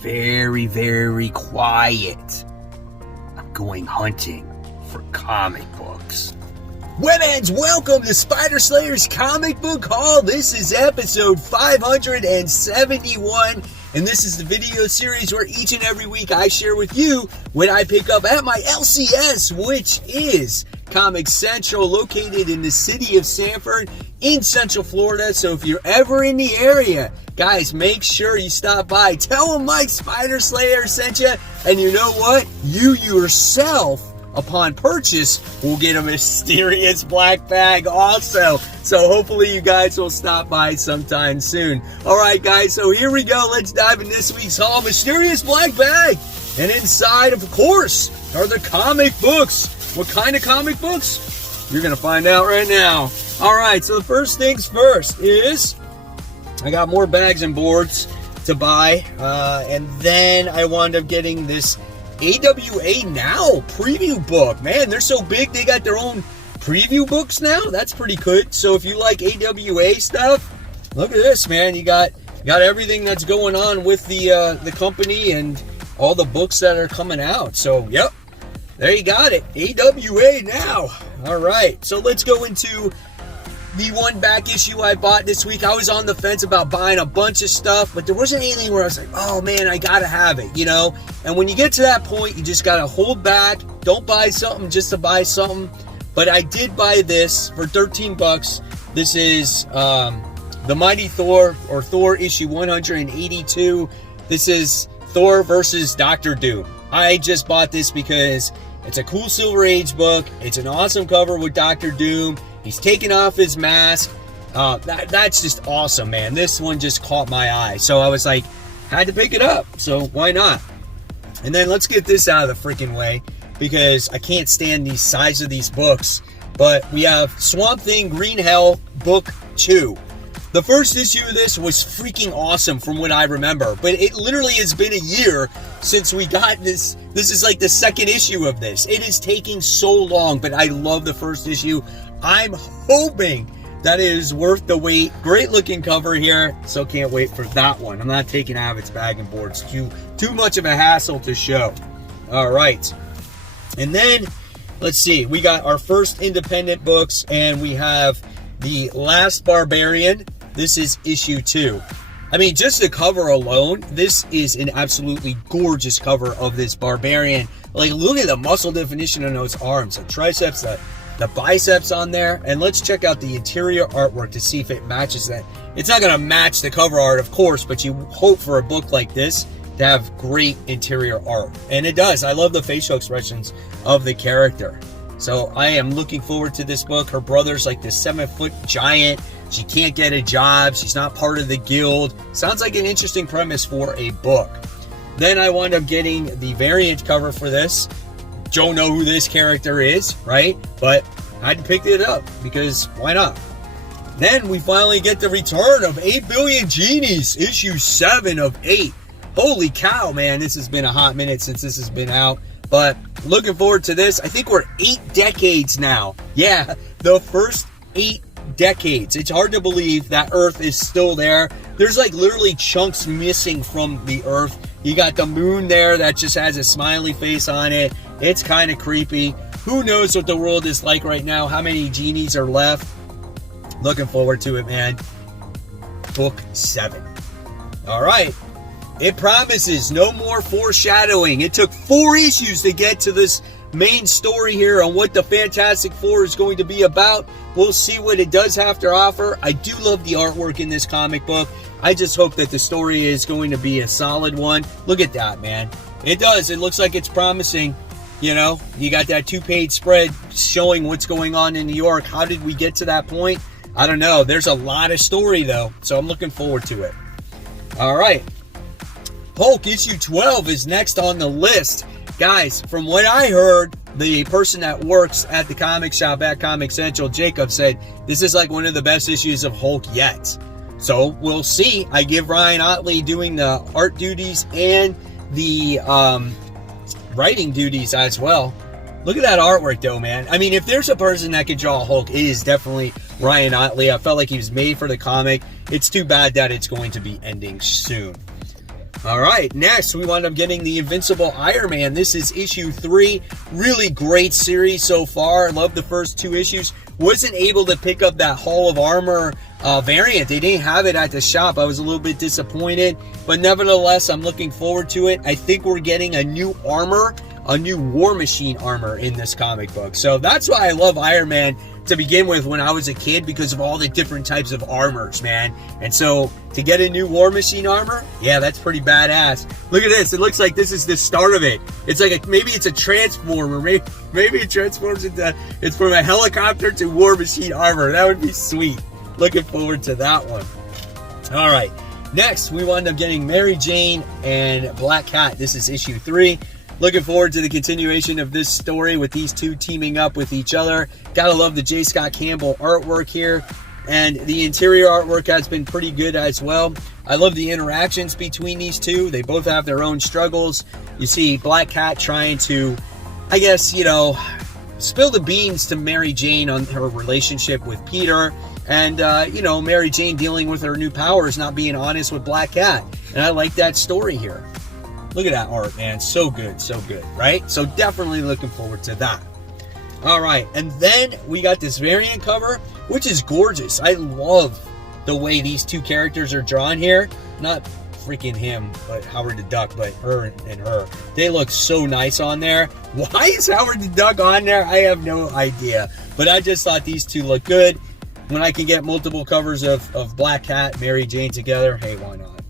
very, very quiet. I'm going hunting for comic books. Webheads, welcome to Spider Slayer's Comic Book Haul. This is episode 571, and this is the video series where each and every week I share with you what I pick up at my LCS, which is Comic Central, located in the city of Sanford in Central Florida. So if you're ever in the area, guys, make sure you stop by. Tell them Mike Spider Slayer sent you, and you know what? You yourself, upon purchase, will get a mysterious black bag also. So hopefully you guys will stop by sometime soon. Alright guys, so here we go. Let's dive in this week's haul. Mysterious black bag. And inside, of course, are the comic books. What kind of comic books? You're going to find out right now. Alright, so the first things first is I got more bags and boards to buy. And then I wound up getting this AWA Now preview book. Man, they're so big they got their own preview books now. That's pretty good. So if you like AWA stuff, look at this, man. You got everything that's going on with the company and all the books that are coming out. So yep, there you got it. AWA Now. All right, so let's go into the one back issue I bought this week. I was on the fence about buying a bunch of stuff, but there wasn't anything where I was like, oh man, I gotta have it, you know? And when you get to that point, you just gotta hold back. Don't buy something just to buy something. But I did buy this for 13 bucks. This is the Mighty Thor, or Thor issue 182. This is Thor versus Dr. Doom. I just bought this because it's a cool Silver Age book. It's an awesome cover with Dr. Doom. He's taking off his mask. That's just awesome, man. This one just caught my eye. So I was like, had to pick it up. So why not? And then let's get this out of the freaking way, because I can't stand the size of these books. But we have Swamp Thing Green Hell Book 2. The first issue of this was freaking awesome from what I remember. But it literally has been a year since we got this. This is like the second issue of this. It is taking so long, but I love the first issue. I'm hoping that it is worth the wait. Great looking cover here, so can't wait for that one. I'm not taking out of its bag and boards. Too much of a hassle to show. All right. And then, let's see. We got our first independent books, and we have The Last Barbarian. This is issue 2. I mean, just the cover alone, this is an absolutely gorgeous cover of this Barbarian. Like, look at the muscle definition on those arms, the triceps, the biceps on there. And let's check out the interior artwork to see if it matches that. It's not going to match the cover art, of course, but you hope for a book like this to have great interior art. And it does. I love the facial expressions of the character. So I am looking forward to this book. Her brother's like this 7-foot giant. She can't get a job. She's not part of the guild. Sounds like an interesting premise for a book. Then I wound up getting the variant cover for this. Don't know who this character is, right? But I had to pick it up because why not? Then we finally get the return of 8 Billion Genies, issue 7 of 8. Holy cow, man. This has been a hot minute since this has been out. But looking forward to this. I think we're 8 decades now. Yeah, the first 8 decades. It's hard to believe that Earth is still there. There's like literally chunks missing from the Earth. You got the moon there that just has a smiley face on it. It's kind of creepy. Who knows what the world is like right now? How many genies are left? Looking forward to it, man. Book 7. All right. It promises no more foreshadowing. It took 4 issues to get to this main story here on what the Fantastic Four is going to be about. We'll see what it does have to offer. I do love the artwork in this comic book. I just hope that the story is going to be a solid one. Look at that, man. It does. It looks like it's promising. You know, you got that 2-page spread showing what's going on in New York. How did we get to that point? I don't know. There's a lot of story, though, so I'm looking forward to it. All right. Hulk issue 12 is next on the list. Guys, from what I heard, the person that works at the comic shop at Comic Central, Jacob, said this is like one of the best issues of Hulk yet. So we'll see. I give Ryan Otley doing the art duties and the writing duties as well. Look at that artwork though, man. I mean, if there's a person that could draw Hulk, it is definitely Ryan Otley. I felt like he was made for the comic. It's too bad that it's going to be ending soon. All right, next we wound up getting the Invincible Iron Man. This is issue 3. Really great series so far. Love the first 2 issues. Wasn't able to pick up that Hall of Armor variant. They didn't have it at the shop. I was a little bit disappointed, but nevertheless, I'm looking forward to it. I think we're getting a new armor, a new War Machine armor in this comic book. So that's why I love Iron Man to begin with when I was a kid, because of all the different types of armors, man. And so to get a new War Machine armor, yeah, that's pretty badass. Look at this. It looks like this is the start of it. It's like maybe it's a transformer. Maybe it transforms into, it's from a helicopter to War Machine armor. That would be sweet. Looking forward to that one. All right. Next, we wound up getting Mary Jane and Black Cat. This is issue 3. Looking forward to the continuation of this story with these two teaming up with each other. Gotta love the J. Scott Campbell artwork here. And the interior artwork has been pretty good as well. I love the interactions between these two. They both have their own struggles. You see Black Cat trying to, I guess, you know, spill the beans to Mary Jane on her relationship with Peter. And, you know, Mary Jane dealing with her new powers, not being honest with Black Cat. And I like that story here. Look at that art, man. So good, right? So definitely looking forward to that. All right, and then we got this variant cover, which is gorgeous. I love the way these two characters are drawn here. Not freaking him, but Howard the Duck, but her and her. They look so nice on there. Why is Howard the Duck on there? I have no idea. But I just thought these two look good. When I can get multiple covers of Black Cat, Mary Jane together, hey, why not?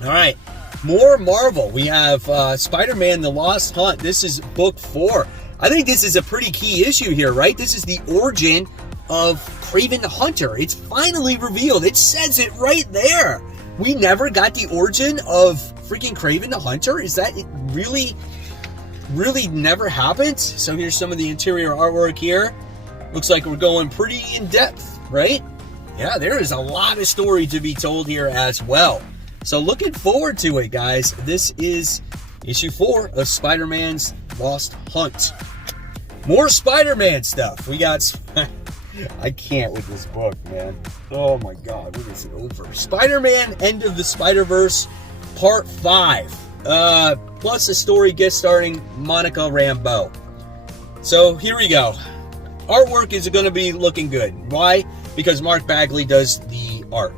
All right. More Marvel. We have Spider-Man The Lost Hunt. This is book 4. I think this is a pretty key issue here, right? This is the origin of Kraven the Hunter. It's finally revealed. It says it right there. We never got the origin of freaking Kraven the Hunter. Is that it really never happened? So here's some of the interior artwork here. Looks like we're going pretty in depth, right? Yeah, there is a lot of story to be told here as well. So looking forward to it, guys. This is issue 4 of Spider-Man's Lost Hunt. More Spider-Man stuff. We got... I can't with this book, man. Oh my God, when is it over? Spider-Man End of the Spider-Verse Part 5. Plus a story guest starring Monica Rambeau. So here we go. Artwork is going to be looking good. Why? Because Mark Bagley does the art.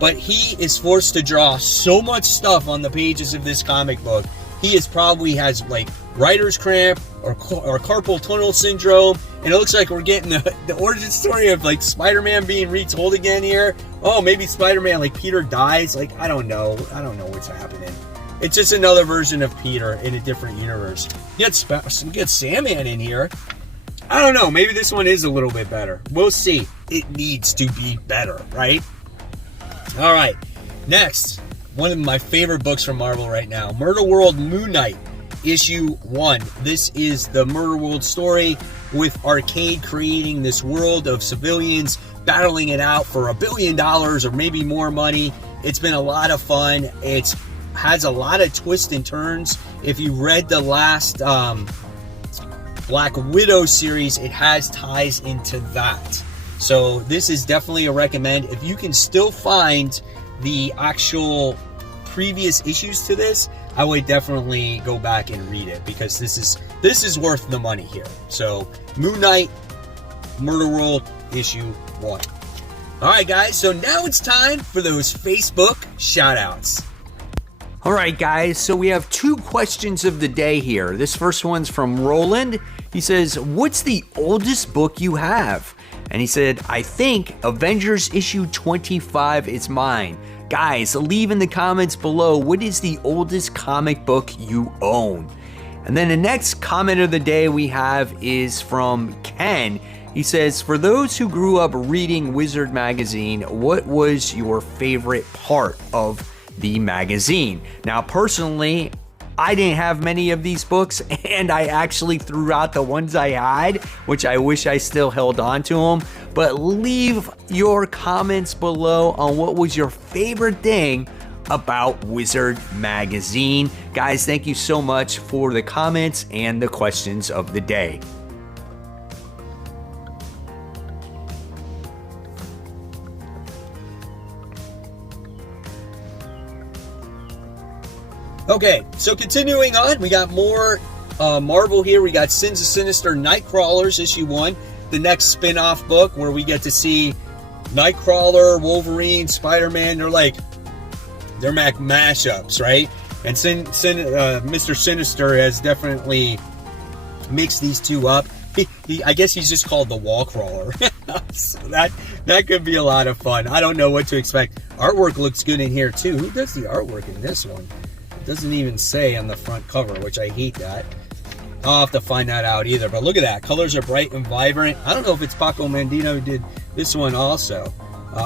But he is forced to draw so much stuff on the pages of this comic book. He probably has like writer's cramp or carpal tunnel syndrome. And it looks like we're getting the origin story of like Spider-Man being retold again here. Oh, maybe Spider-Man, like Peter dies. Like, I don't know. I don't know what's happening. It's just another version of Peter in a different universe. You get Sandman in here. I don't know. Maybe this one is a little bit better. We'll see. It needs to be better, right? All right, next, one of my favorite books from Marvel right now, Murder World Moon Knight, issue 1. This is the Murder World story with Arcade creating this world of civilians battling it out for $1 billion or maybe more money. It's been a lot of fun. It has a lot of twists and turns. If you read the last Black Widow series, it has ties into that. So this is definitely a recommend. If you can still find the actual previous issues to this, I would definitely go back and read it, because this is worth the money here. So Moon Knight, Murder World, issue 1. All right, guys. So now it's time for those Facebook shout-outs. All right, guys. So we have 2 questions of the day here. This first one's from Roland. He says, "What's the oldest book you have?" And he said, "I think Avengers issue 25 is mine." Guys, leave in the comments below, what is the oldest comic book you own? And then the next comment of the day we have is from Ken. He says, "For those who grew up reading Wizard magazine, what was your favorite part of the magazine?" Now, personally, I didn't have many of these books, and I actually threw out the ones I had, which I wish I still held on to them. But leave your comments below on what was your favorite thing about Wizard magazine. Guys, thank you so much for the comments and the questions of the day. Okay, so continuing on, we got more Marvel here. We got Sins of Sinister Nightcrawlers, issue 1, the next spin-off book where we get to see Nightcrawler, Wolverine, Spider-Man. They're mashups, right? And Mr. Sinister has definitely mixed these two up. I guess he's just called the Wall Crawler. So that could be a lot of fun. I don't know what to expect. Artwork looks good in here too. Who does the artwork in this one? It doesn't even say on the front cover, which I hate that. I'll have to find that out either. But look at that. Colors are bright and vibrant. I don't know if it's Paco Mandino who did this one also.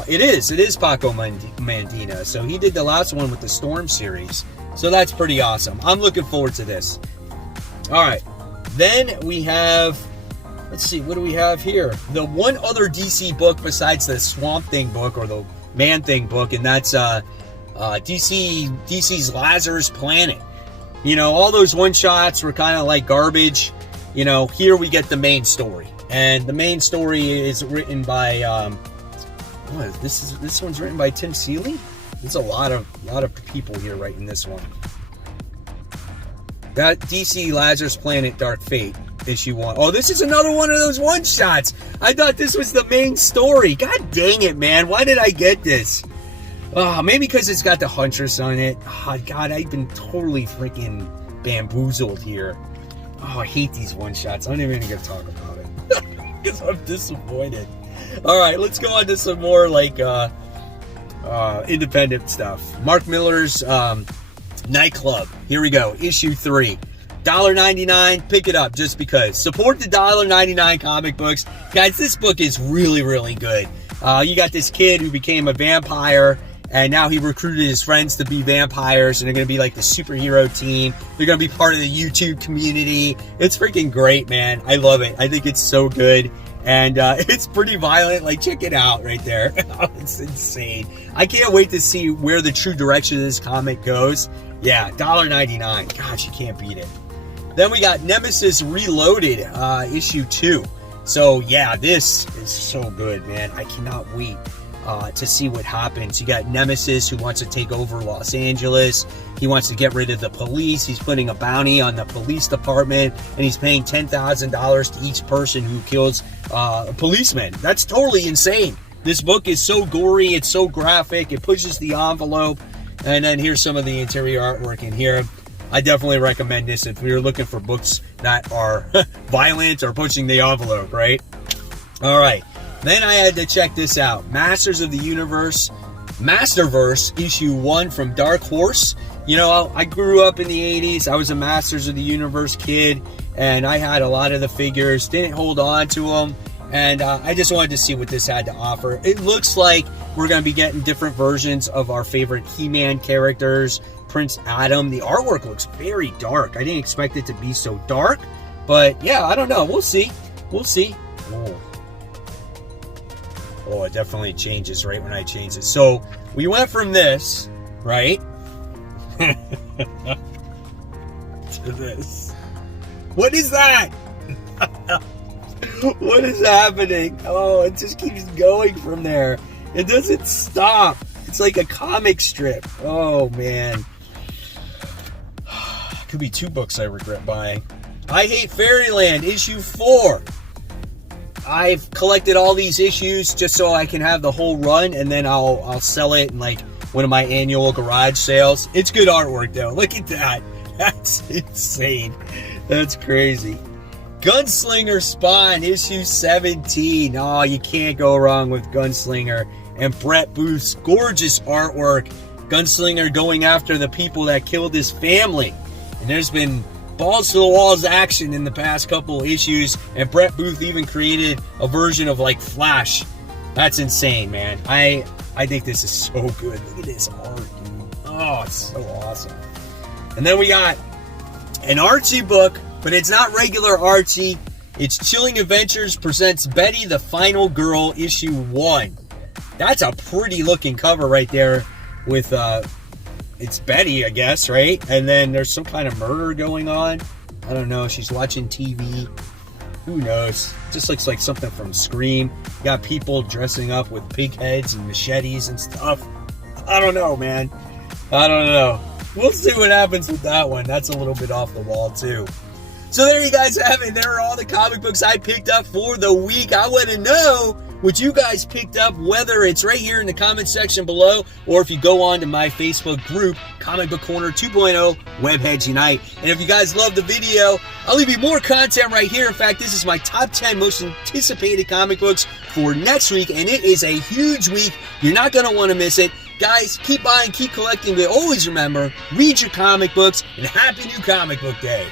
It is Paco Mandino. So he did the last one with the Storm series. So that's pretty awesome. I'm looking forward to this. All right. Then we have, let's see, what do we have here? The one other DC book besides the Swamp Thing book or the Man Thing book, and that's DC's Lazarus Planet. You know, all those one-shots were kind of like garbage. You know, here we get the main story. And the main story is written by, this one's written by Tim Seeley? There's a lot of people here writing this one. That DC Lazarus Planet Dark Fate, issue 1. Oh, this is another one of those one-shots. I thought this was the main story. God dang it, man. Why did I get this? Oh, maybe because it's got the Huntress on it. Oh, God, I've been totally freaking bamboozled here. Oh, I hate these one-shots. I'm not even going to talk about it. Because I'm disappointed. All right, let's go on to some more, like, independent stuff. Mark Miller's Nightclub. Here we go. Issue 3. $1.99. Pick it up just because. Support the $1.99 comic books. Guys, this book is really, really good. You got this kid who became a vampire, and now he recruited his friends to be vampires, and they're going to be like the superhero team. They're going to be part of the YouTube community. It's freaking great, man. I love it. I think it's so good. And it's pretty violent. Like, check it out right there. It's insane. I can't wait to see where the true direction of this comic goes. Yeah, $1.99. Gosh, you can't beat it. Then we got Nemesis Reloaded, issue 2. So, yeah, this is so good, man. I cannot wait to see what happens. You got Nemesis who wants to take over Los Angeles. He wants to get rid of the police. He's putting a bounty on the police department, and he's paying $10,000 to each person who kills a policeman. That's totally insane. This book is so gory. It's so graphic. It pushes the envelope. And then here's some of the interior artwork in here. I definitely recommend this if you're looking for books that are violent or pushing the envelope, right? All right. Then I had to check this out. Masters of the Universe, Masterverse, issue 1 from Dark Horse. You know, I grew up in the 80s. I was a Masters of the Universe kid, and I had a lot of the figures. Didn't hold on to them, and I just wanted to see what this had to offer. It looks like we're going to be getting different versions of our favorite He-Man characters. Prince Adam. The artwork looks very dark. I didn't expect it to be so dark, but yeah, I don't know. We'll see. We'll see. Oh, it definitely changes right when I change it. So we went from this, right, to this. What is that? What is happening? Oh, it just keeps going from there. It doesn't stop. It's like a comic strip. Oh, man. Could be 2 books I regret buying. I Hate Fairyland, issue 4. I've collected all these issues just so I can have the whole run, and then I'll sell it in like one of my annual garage sales. It's good artwork though. Look at that. That's insane. That's crazy. Gunslinger Spawn, issue 17. Oh, you can't go wrong with Gunslinger. And Brett Booth's gorgeous artwork. Gunslinger going after the people that killed his family. And there's been balls to the walls action in the past couple issues, and Brett Booth even created a version of like Flash. That's insane, man. I think this is so good. Look at this art, dude. Oh, it's so awesome. And then we got an Archie book, but it's not regular Archie. It's Chilling Adventures presents Betty the Final Girl, issue 1. That's a pretty looking cover right there with it's Betty, I guess, right? And then there's some kind of murder going on. I don't know. She's watching TV. Who knows? Just looks like something from Scream. You got people dressing up with pig heads and machetes and stuff. I don't know, man. I don't know. We'll see what happens with that one. That's a little bit off the wall, too. So there you guys have it. There are all the comic books I picked up for the week. I want to know what you guys picked up, whether it's right here in the comment section below, or if you go on to my Facebook group, Comic Book Corner 2.0, Webheads Unite. And if you guys love the video, I'll leave you more content right here. In fact, this is my top 10 most anticipated comic books for next week, and it is a huge week. You're not going to want to miss it. Guys, keep buying, keep collecting, but always remember, read your comic books, and happy new comic book day.